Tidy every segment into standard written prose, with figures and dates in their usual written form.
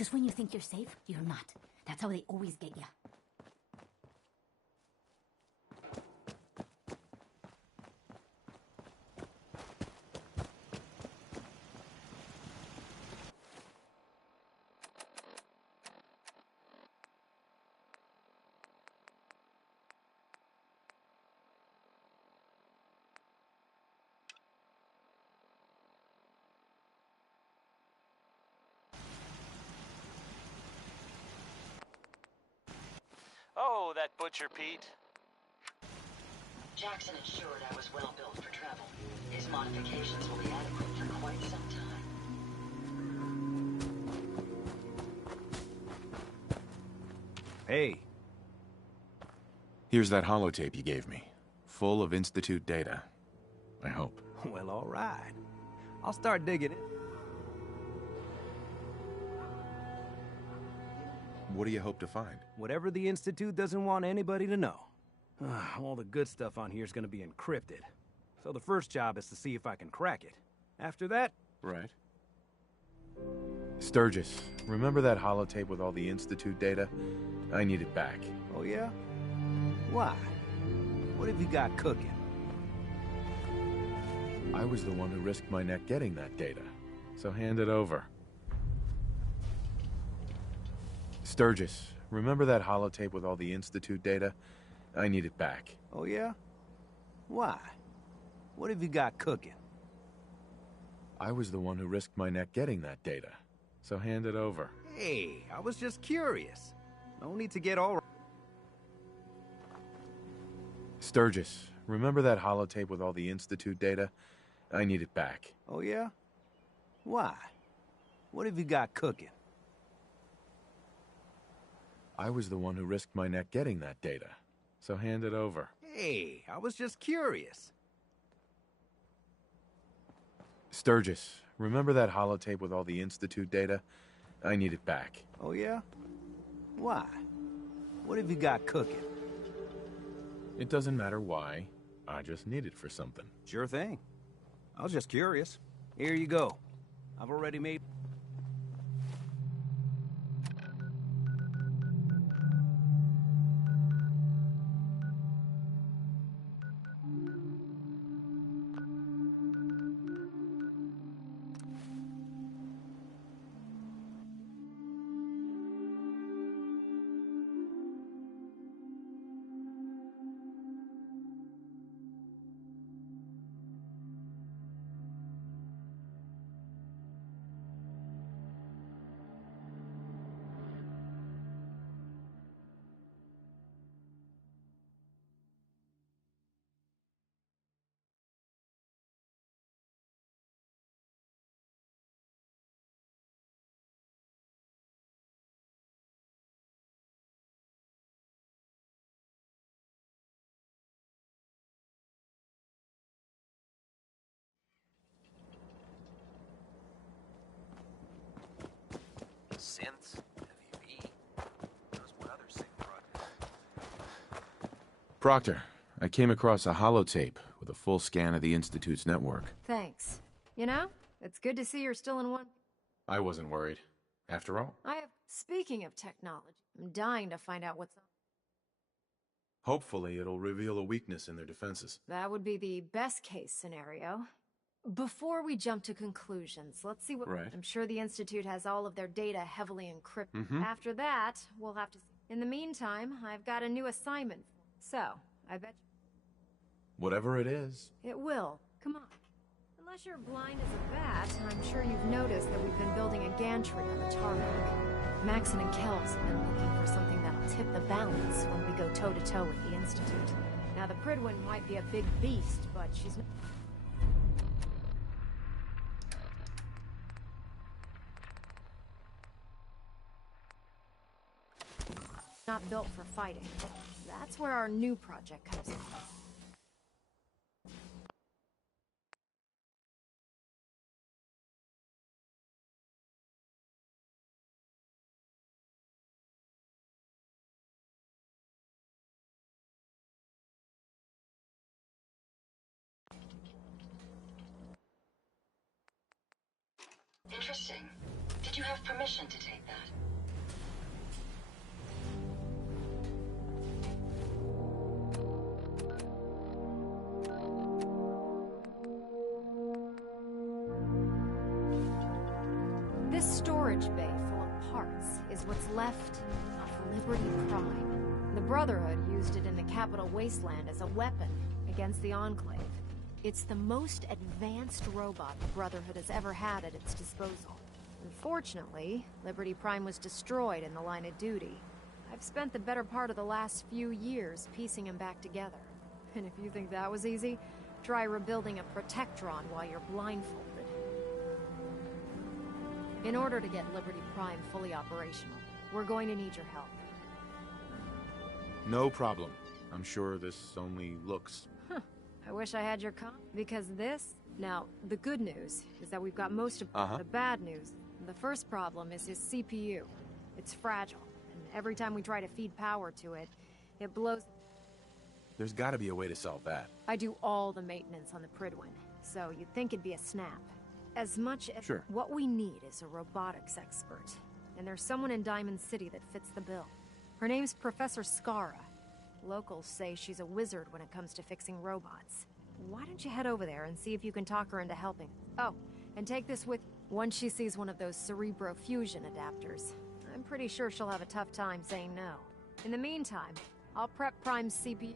Just when you think you're safe, you're not. That's how they always get you. Oh, that Butcher Pete. Jackson ensured I was well built for travel. His modifications will be adequate for quite some time. Hey. Here's that holotape you gave me. Full of Institute data. I hope. Well, all right. I'll start digging in. What do you hope to find? Whatever the Institute doesn't want anybody to know. All the good stuff on here is going to be encrypted. So the first job is to see if I can crack it. After that... Right. Sturgis, remember that holotape with all the Institute data? I need it back. Oh, yeah? Why? What have you got cooking? I was the one who risked my neck getting that data. So hand it over. Sturgis, remember that holotape with all the Institute data? I need it back. Oh, yeah? Why? What have you got cooking? I was the one who risked my neck getting that data. So hand it over. Hey, I was just curious. No need to get all... Sturgis, remember that holotape with all the Institute data? I need it back. Oh, yeah? Why? What have you got cooking? I was the one who risked my neck getting that data. So hand it over. Hey, I was just curious. Sturgis, remember that holotape with all the Institute data? I need it back. Oh, yeah? Why? What have you got cooking? It doesn't matter why. I just need it for something. Sure thing. I was just curious. Here you go. I've already made... Synths, FUV, knows what other sync projects. Proctor, I came across a holotape with a full scan of the Institute's network. Thanks. You know, it's good to see you're still in one. I wasn't worried. After all. Speaking of technology, I'm dying to find out what's on. Hopefully it'll reveal a weakness in their defenses. That would be the best case scenario. Before we jump to conclusions, let's see what... Right. I'm sure the Institute has all of their data heavily encrypted. Mm-hmm. After that, we'll have to... In the meantime, I've got a new assignment. So, I bet... Whatever it is. It will. Come on. Unless you're blind as a bat, I'm sure you've noticed that we've been building a gantry on the tarmac. Maxon and Kells have been looking for something that'll tip the balance when we go toe-to-toe with the Institute. Now, the Prydwen might be a big beast, but she's not built for fighting. That's where our new project comes in. Interesting. Did you have permission to take that? This storage bay full of parts is what's left of Liberty Prime. The Brotherhood used it in the Capital Wasteland as a weapon against the Enclave. It's the most advanced robot the Brotherhood has ever had at its disposal. Unfortunately, Liberty Prime was destroyed in the line of duty. I've spent the better part of the last few years piecing him back together. And if you think that was easy, try rebuilding a Protectron while you're blindfolded. In order to get Liberty Prime fully operational, we're going to need your help. No problem. I'm sure this only looks... I wish I had your because this... Now, the good news is that we've got most of the bad news. The first problem is his CPU. It's fragile, and every time we try to feed power to it, it blows... There's gotta be a way to solve that. I do all the maintenance on the Prydwen, so you'd think it'd be a snap. As much as... Sure. What we need is a robotics expert. And there's someone in Diamond City that fits the bill. Her name's Professor Skara. Locals say she's a wizard when it comes to fixing robots. Why don't you head over there and see if you can talk her into helping? Oh, and take this with you. Once she sees one of those Cerebro fusion adapters, I'm pretty sure she'll have a tough time saying no. In the meantime, I'll prep Prime's CPU.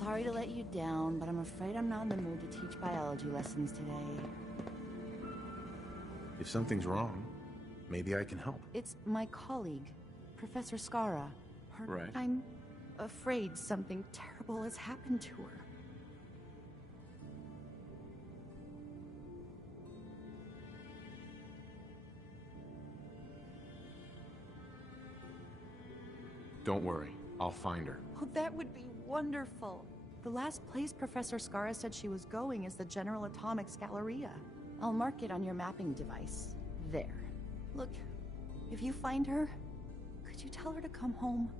Sorry to let you down, but I'm afraid I'm not in the mood to teach biology lessons today. If something's wrong, maybe I can help. It's my colleague, Professor Skara. Right. I'm afraid something terrible has happened to her. Don't worry, I'll find her. Oh, that would be wonderful. The last place Professor Skara said she was going is the General Atomics Galleria. I'll mark it on your mapping device. There. Look, if you find her, could you tell her to come home?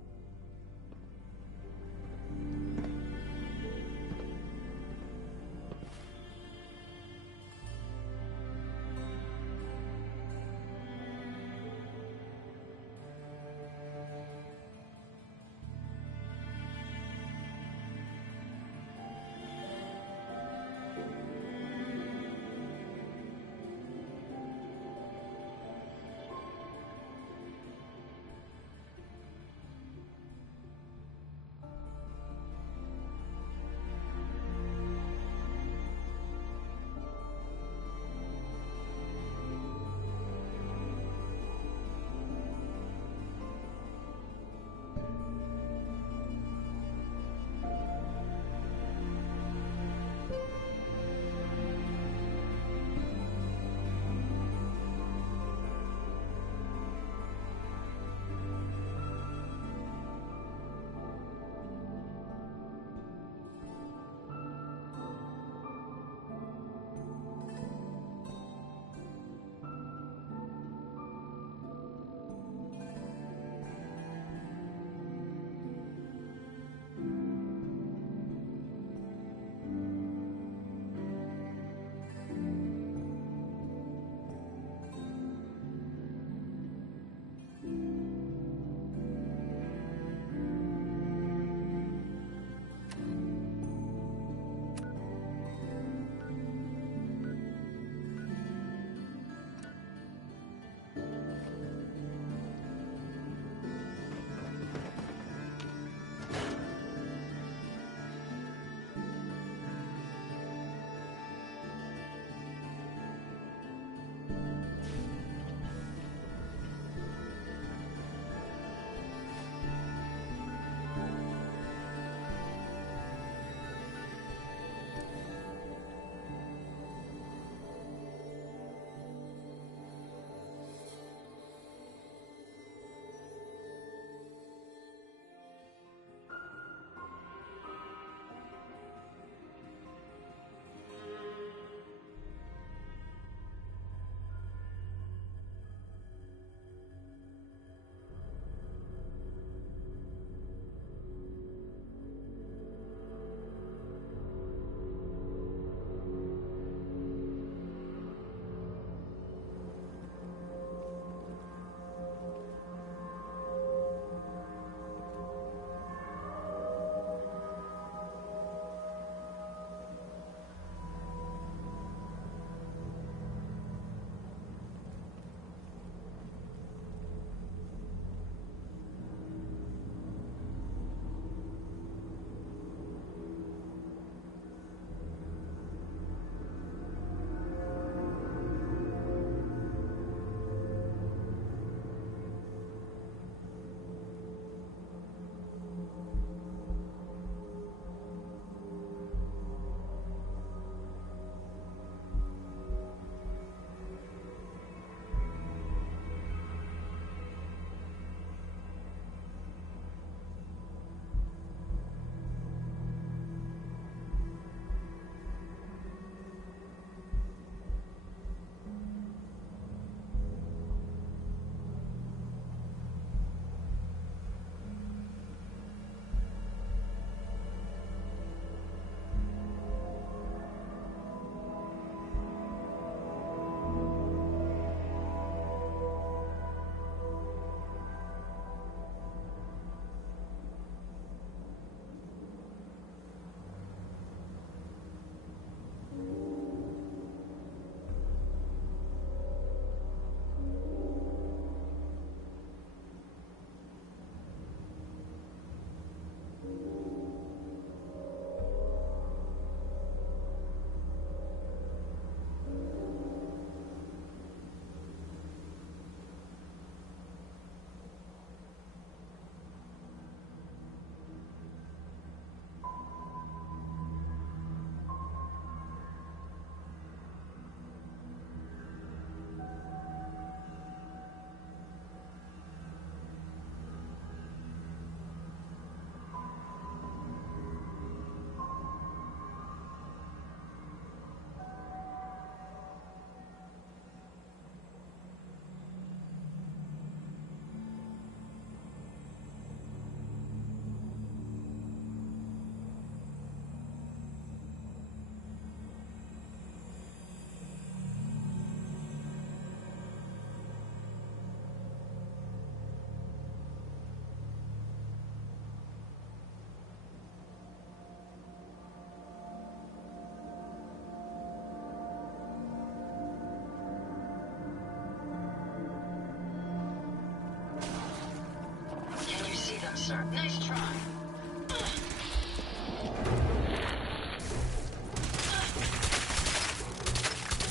Professor. Nice try.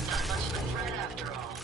Not much of a threat after all.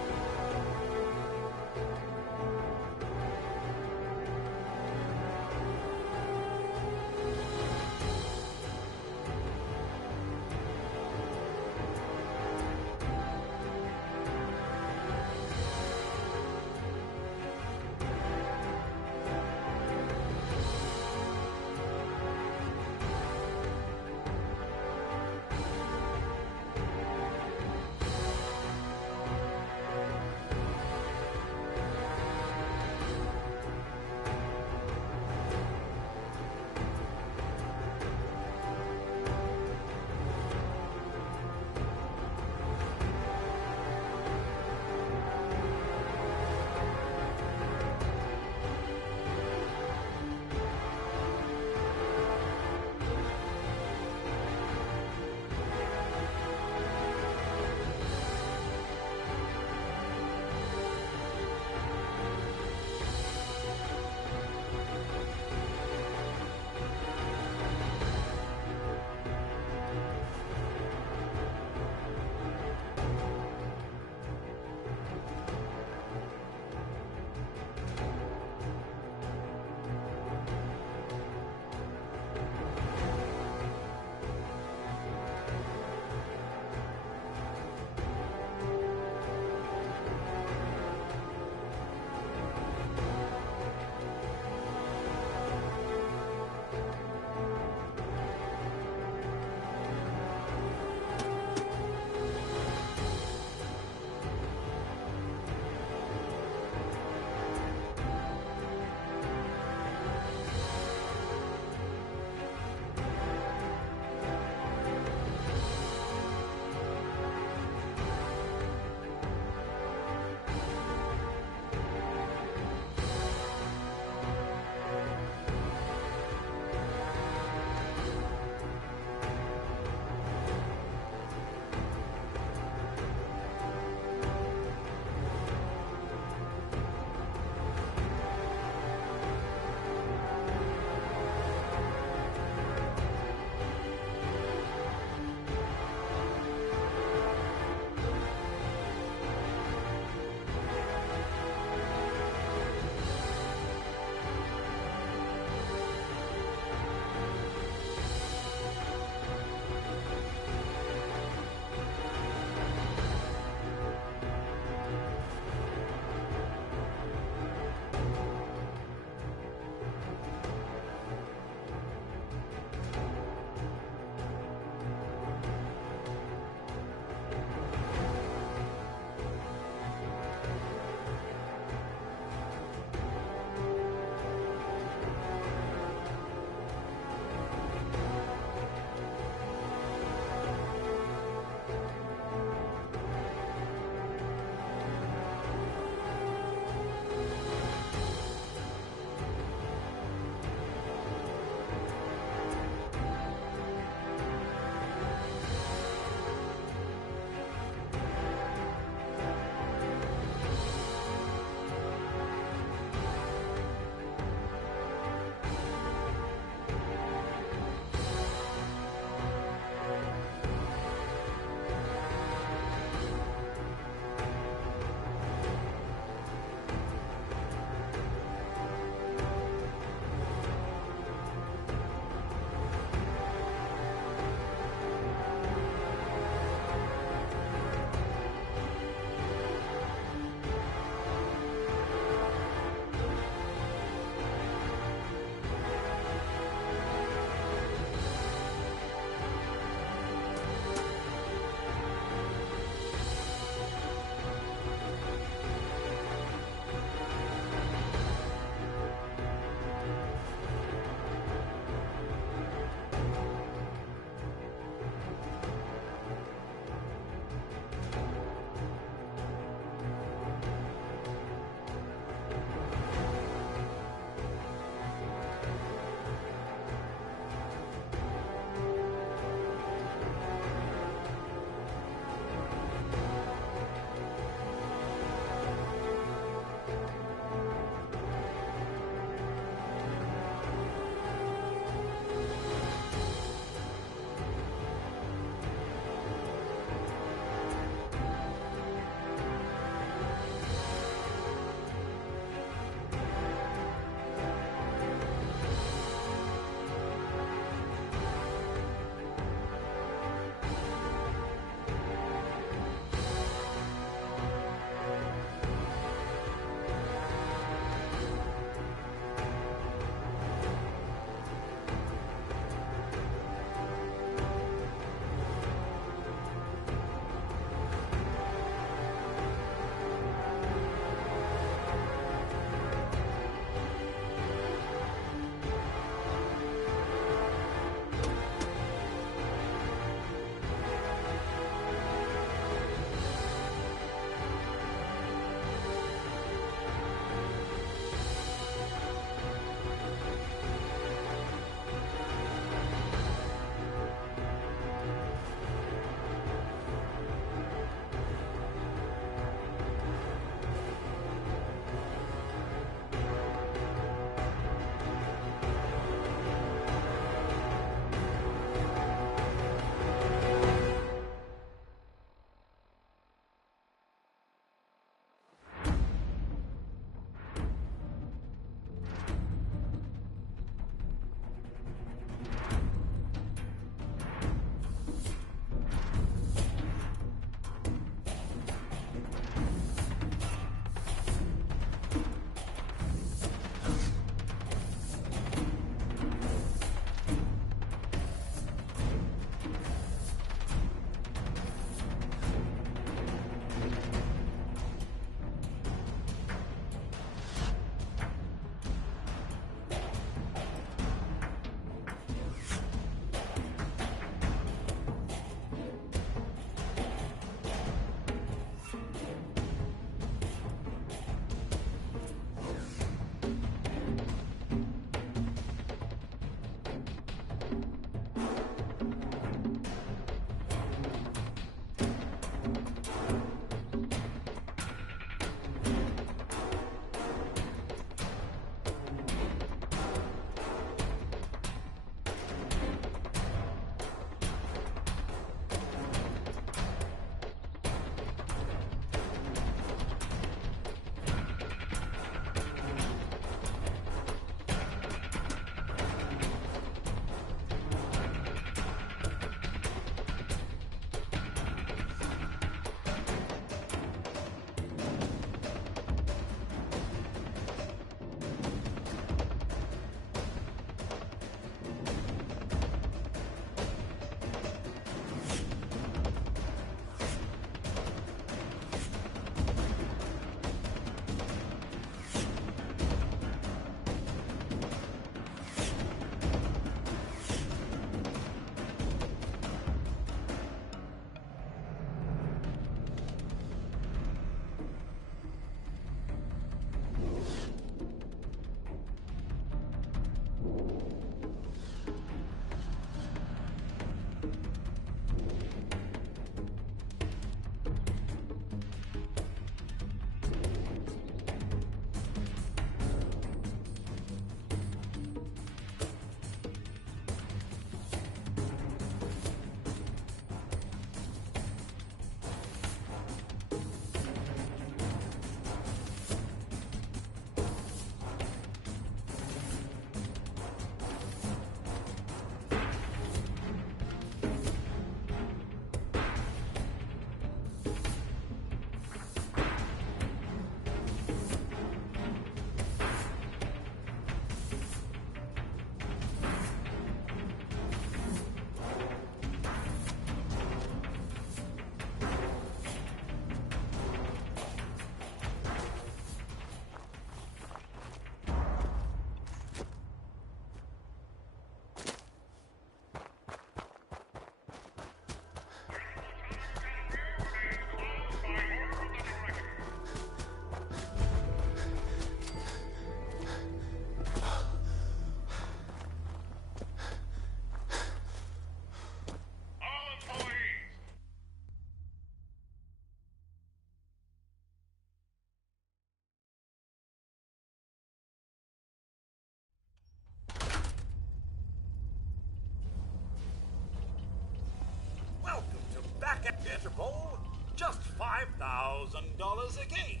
Interpol, just $5,000 a game.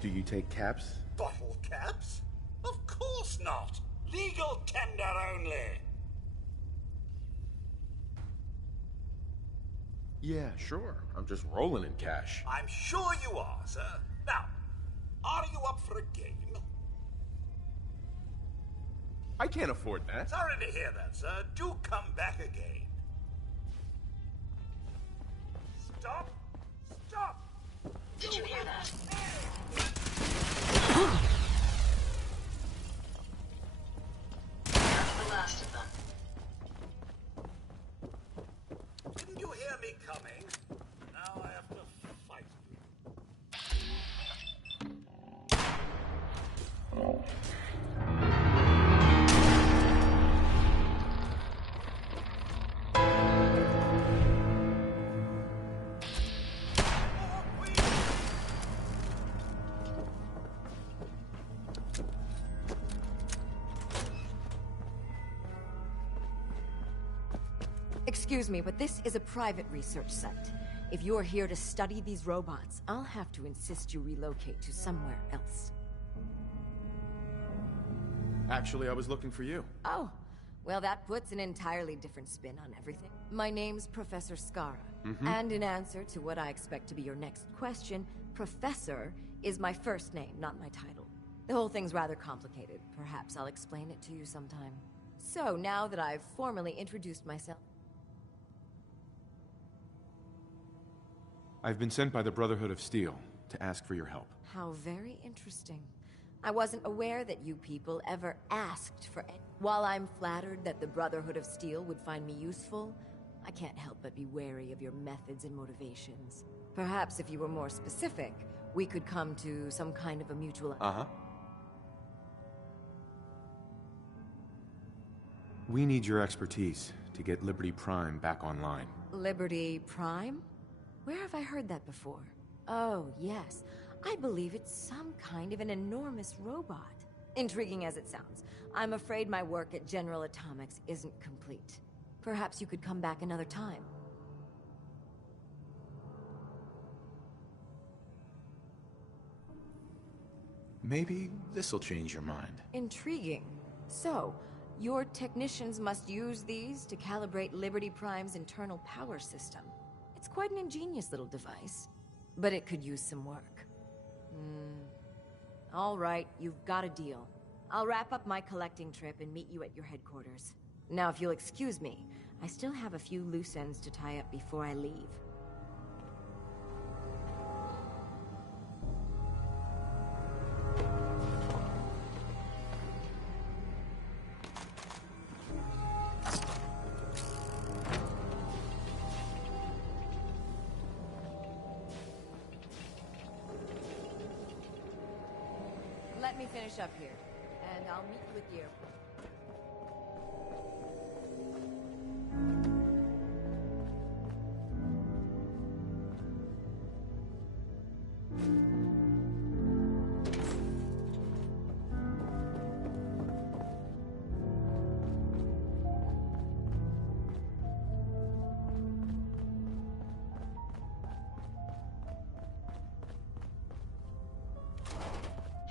Do you take caps? Bottle caps? Of course not. Legal tender only. Yeah, sure. I'm just rolling in cash. I'm sure you are, sir. Now, are you up for a game? I can't afford that. Sorry to hear that, sir. Do come back again. Stop! Stop! Did you hear that? That's the last of them. Didn't you hear me coming? Now I have to fight you. Excuse me, but this is a private research site. If you're here to study these robots, I'll have to insist you relocate to somewhere else. Actually, I was looking for you. Oh, well, that puts an entirely different spin on everything. My name's Professor Skara, and in answer to what I expect to be your next question, Professor is my first name, not my title. The whole thing's rather complicated. Perhaps I'll explain it to you sometime. So, now that I've formally introduced myself... I've been sent by the Brotherhood of Steel to ask for your help. How very interesting. I wasn't aware that you people ever asked for any. While I'm flattered that the Brotherhood of Steel would find me useful, I can't help but be wary of your methods and motivations. Perhaps if you were more specific, we could come to some kind of a mutual... We need your expertise to get Liberty Prime back online. Liberty Prime? Where have I heard that before? Oh, yes. I believe it's some kind of an enormous robot. Intriguing as it sounds, I'm afraid my work at General Atomics isn't complete. Perhaps you could come back another time. Maybe this'll change your mind. Intriguing. So, your technicians must use these to calibrate Liberty Prime's internal power system. It's quite an ingenious little device, but it could use some work. All right, you've got a deal. I'll wrap up my collecting trip and meet you at your headquarters. Now, if you'll excuse me, I still have a few loose ends to tie up before I leave. Let me finish up here, and I'll meet you at the airport.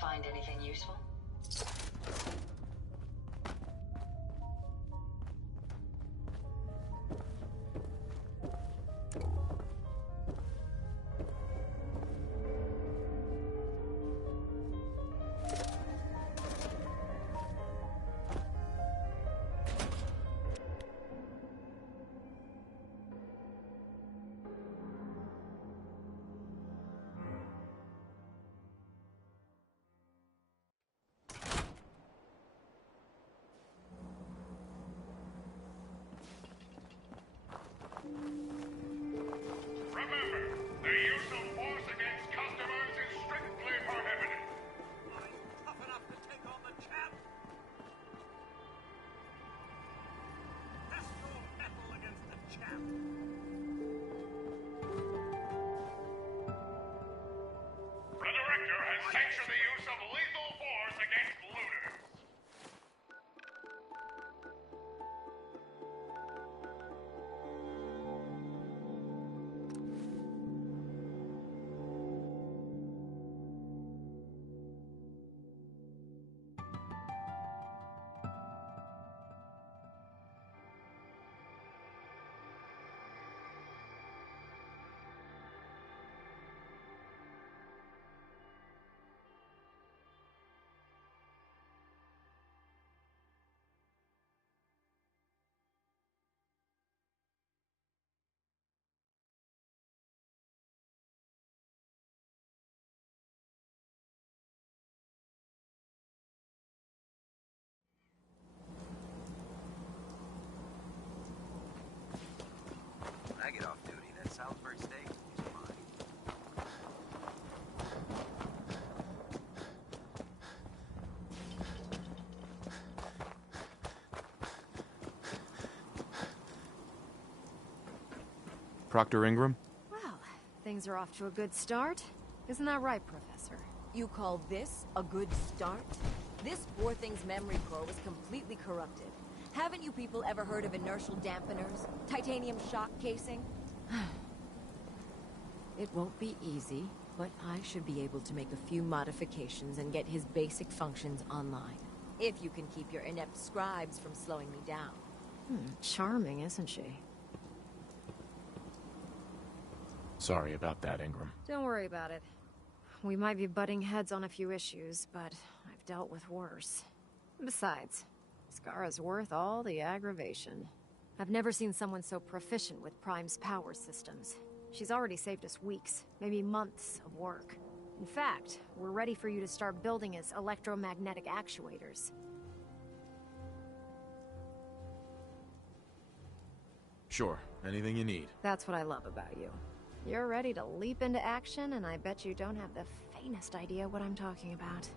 Find anything useful? Salisbury steaks. Fine. Proctor Ingram? Well, things are off to a good start. Isn't that right, Professor? You call this a good start? This poor thing's memory core was completely corrupted. Haven't you people ever heard of inertial dampeners? Titanium shock casing? It won't be easy, but I should be able to make a few modifications and get his basic functions online. If you can keep your inept scribes from slowing me down. Charming, isn't she? Sorry about that, Ingram. Don't worry about it. We might be butting heads on a few issues, but I've dealt with worse. Besides, Skara's worth all the aggravation. I've never seen someone so proficient with Prime's power systems. She's already saved us weeks, maybe months of work. In fact, we're ready for you to start building his electromagnetic actuators. Sure, anything you need. That's what I love about you. You're ready to leap into action, and I bet you don't have the faintest idea what I'm talking about.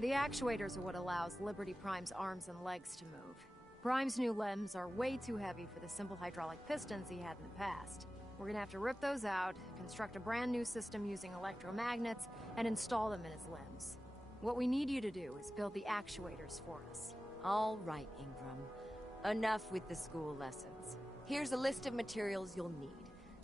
The actuators are what allows Liberty Prime's arms and legs to move. Prime's new limbs are way too heavy for the simple hydraulic pistons he had in the past. We're gonna have to rip those out, construct a brand new system using electromagnets, and install them in his limbs. What we need you to do is build the actuators for us. All right, Ingram. Enough with the school lessons. Here's a list of materials you'll need,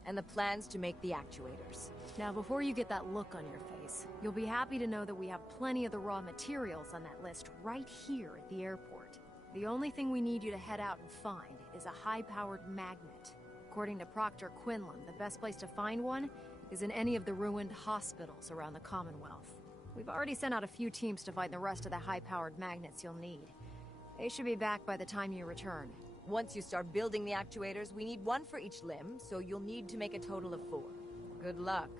and the plans to make the actuators. Now, before you get that look on your face, you'll be happy to know that we have plenty of the raw materials on that list right here at the airport. The only thing we need you to head out and find is a high-powered magnet. According to Proctor Quinlan, the best place to find one is in any of the ruined hospitals around the Commonwealth. We've already sent out a few teams to find the rest of the high-powered magnets you'll need. They should be back by the time you return. Once you start building the actuators, we need one for each limb, so you'll need to make a total of 4. Good luck.